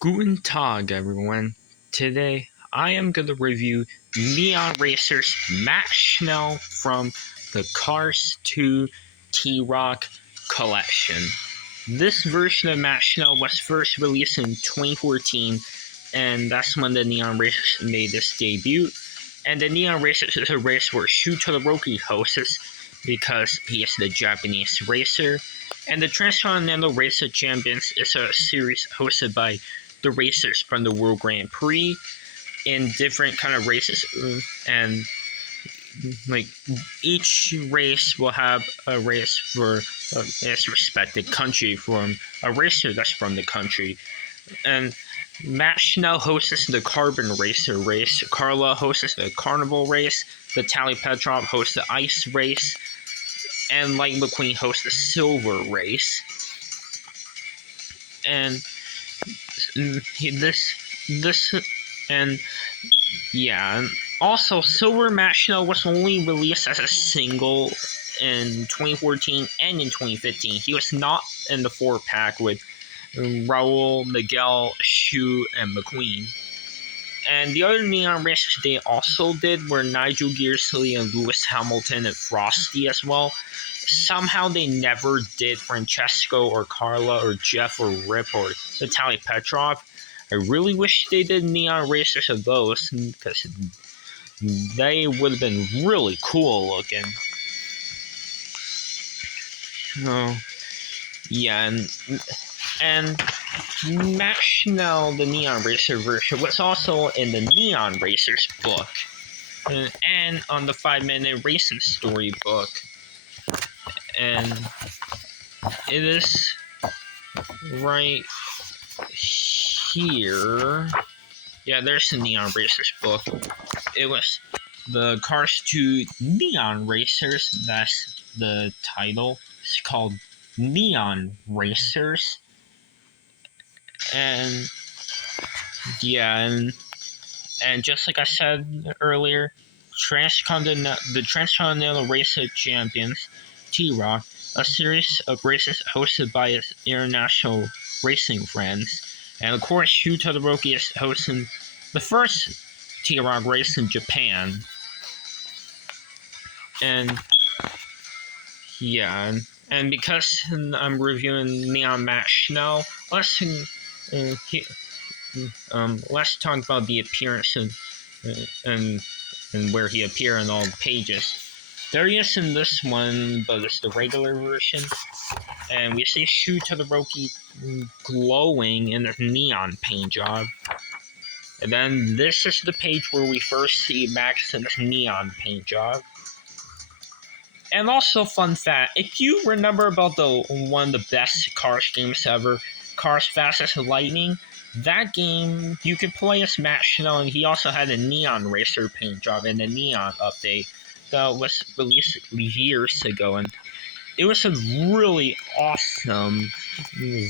Guten Tag, everyone. Today, I am going to review Neon Racer's Matt Schnell from the Cars 2 T-Rock collection. This version of Matt Schnell was first released in 2014, and that's when the Neon Racer made its debut. And the Neon Racer is a race where Shu Todoroki hosts because he is the Japanese racer. And the Transcontinental Racer Champions is a series hosted by the racers from the World Grand Prix in different kind of races, and like each race will have a race for its respective country from a racer that's from the country. And Matt Schnell hosts the Carbon Racer race, Carla hosts the Carnival race, Vitaly Petrov hosts the Ice race, and Light McQueen hosts the Silver race. And and also Silver Matt Schnell was only released as a single in 2014 and in 2015. He was not in the 4-pack with Raul, Miguel, Shu, and McQueen. And the other Neon racers they also did were Nigel Gearsley and Lewis Hamilton and Frosty as well. Somehow they never did Francesco or Carla or Jeff or Rip or Vitaly Petrov. I really wish they did Neon Racers of those because they would have been really cool looking. Oh, yeah, and Matt Schnell, the Neon Racer version, was also in the Neon Racers book and on the 5-minute racing story book. And it is right here. Yeah, there's the Neon Racers book. It was the Cars 2 Neon Racers. That's the title. It's called Neon Racers. And yeah, and just like I said earlier, the Transcontinental Racer Champions, T-Rock, a series of races hosted by its international racing friends. And of course, Shu Todoroki is hosting the first T-Rock race in Japan. And yeah, and because I'm reviewing Neon Matt Schnell, let's talk about the appearance and where he appeared in all the pages. There he is in this one, but it's the regular version. And we see Shu Todoroki glowing in a neon paint job. And then this is the page where we first see Max in his neon paint job. And also, fun fact, if you remember about one of the best Cars games ever, Cars Fastest Lightning, that game, you could play as Matt Schnell, and he also had a Neon Racer paint job in the Neon update that was released years ago, and it was a really awesome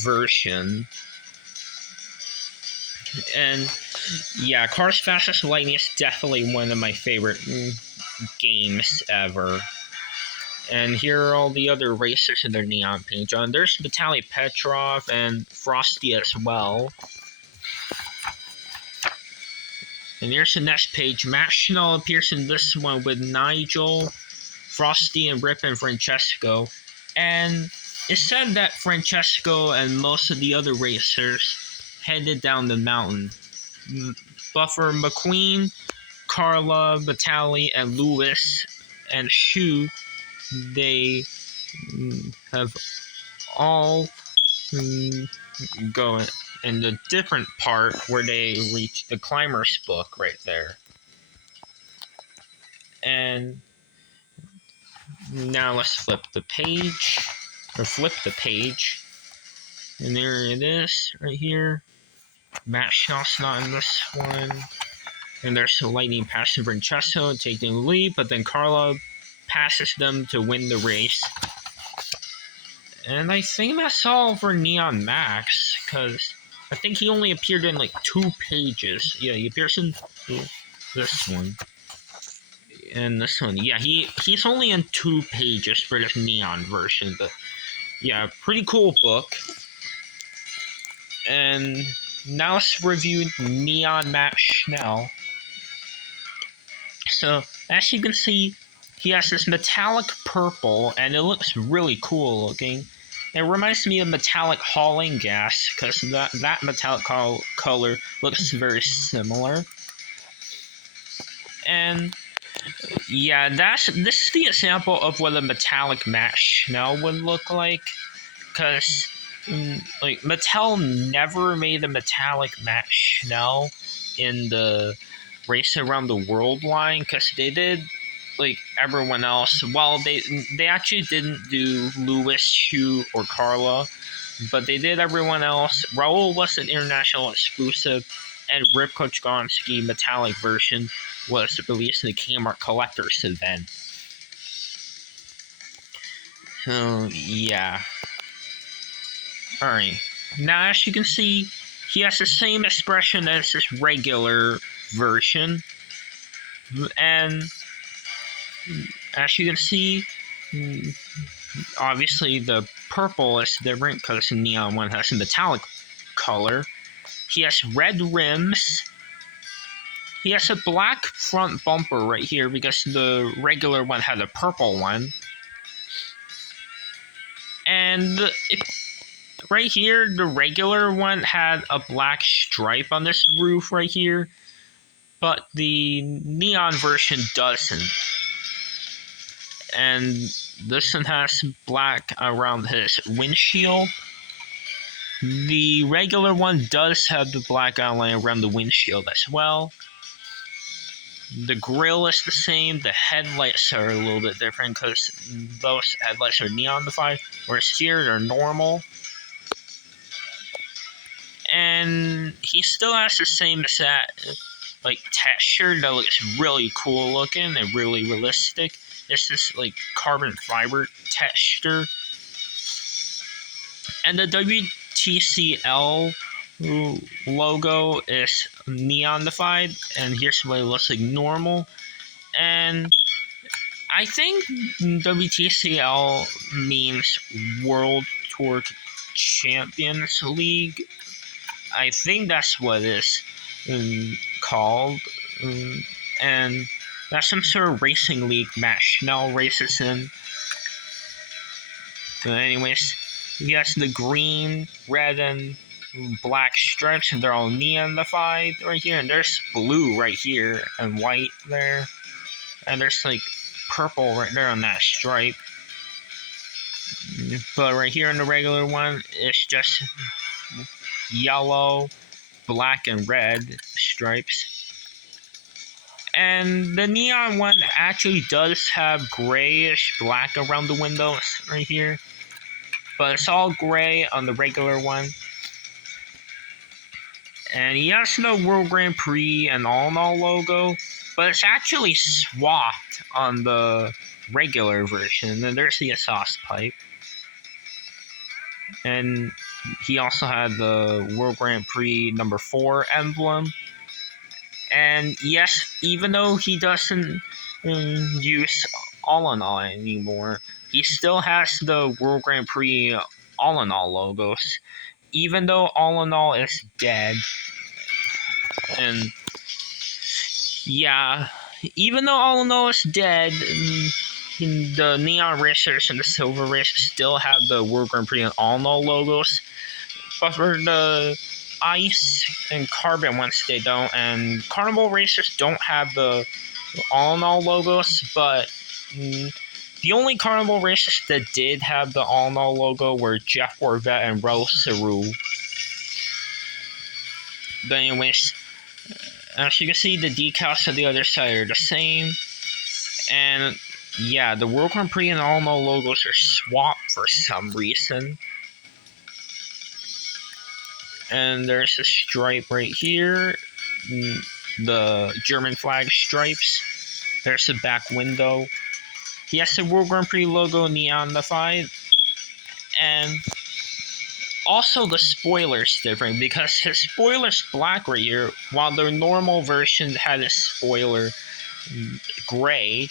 version. And yeah, Cars Fastest Lightning is definitely one of my favorite games ever. And here are all the other racers in their neon paint job. There's Vitaly Petrov and Frosty as well. And here's the next page. Matt Schnell appears in this one with Nigel, Frosty, and Rip and Francesco. And it's said that Francesco and most of the other racers headed down the mountain. But for McQueen, Carla, Vitaly, and Lewis, and Shu, they have all going in the different part where they reach the Climber's book right there. And now let's flip the page. And there it is, right here. Matt Schnell's not in this one. And there's the lightning pass to Francesco taking the lead, but then Carla passes them to win the race. And I think that's all for Neon Max, because I think he only appeared in like 2 pages. Yeah, he appears in this one. And this one. Yeah, he's only in 2 pages for this Neon version, but yeah, pretty cool book. And now let's review Neon Matt Schnell. So, as you can see, he has this metallic purple, and it looks really cool looking. It reminds me of metallic hauling gas, because that metallic color looks very similar. And yeah, this is the example of what a metallic Matt Schnell would look like, because like Mattel never made a metallic Matt Schnell in the Race Around the World line, because they did like everyone else. Well, they actually didn't do Lewis, Shu, or Carla, but they did everyone else. Raul was an international exclusive, and Rip Kochgonski metallic version was released in the Kmart Collector's event. So yeah. Alright. Now as you can see, he has the same expression as his regular version. And as you can see, obviously the purple is different because the neon one has a metallic color. He has red rims. He has a black front bumper right here because the regular one had a purple one. And right here, the regular one had a black stripe on this roof right here, but the neon version doesn't. And this one has black around his windshield. The regular one does have the black outline around the windshield as well. The grille is the same. The headlights are a little bit different because those headlights are neonified, whereas here they're normal. And he still has the same exact like texture that looks really cool looking and really realistic. It's this like carbon fiber texture. And the WTCL logo is neonified, and here's what it looks like normal. And I think WTCL means World Tour Champions League. I think that's what it's called. And that's some sort of racing league Matt Schnell races in. But anyways, he has the green, red, and black stripes, and they're all neonified right here. And there's blue right here, and white there. And there's like purple right there on that stripe. But right here in the regular one, it's just yellow, black, and red stripes. And the neon one actually does have grayish black around the windows right here. But it's all gray on the regular one. And he has the World Grand Prix and All in All logo, but it's actually swapped on the regular version. And then there's the exhaust pipe. And he also had the World Grand Prix number 4 emblem. And yes, even though he doesn't use All in All anymore, he still has the World Grand Prix All in All logos. Even though All in All is dead. And yeah, even though All in All is dead, the Neon Racers and the Silver Racers still have the World Grand Prix and All in All logos. But for the Ice and Carbon ones, they don't. And Carnival Racers don't have the All in All logos, but the only Carnival Racers that did have the All in All logo were Jeff Corvette and Rose Saru. But anyways, as you can see, the decals on the other side are the same. And yeah, the World Grand Prix and All in All logos are swapped for some reason. And there's a stripe right here, the German flag stripes. There's the back window. He has the World Grand Prix logo neonified. And also the spoiler's different because his spoiler's black right here, while the normal version had a spoiler gray.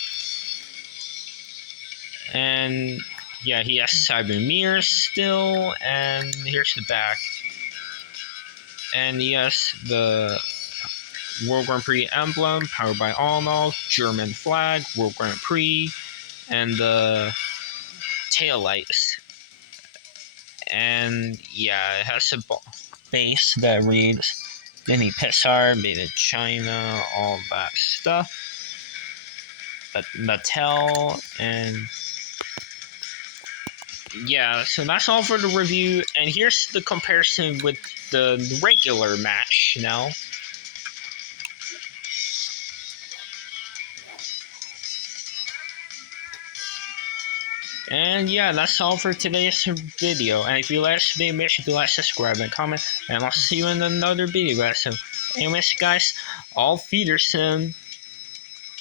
And yeah, he has cyber mirrors still, and here's the back. And yes, the World Grand Prix emblem, powered by All, German flag, World Grand Prix, and the tail lights. And yeah, it has a base that reads Mini Pixar, made in China, all that stuff. Mattel, and yeah, so that's all for the review. And here's the comparison with the regular match now. And yeah, that's all for today's video. And if you like this video, make sure to like, subscribe, and comment. And I'll see you in another video, guys. So, anyways, guys, auf Wiedersehen.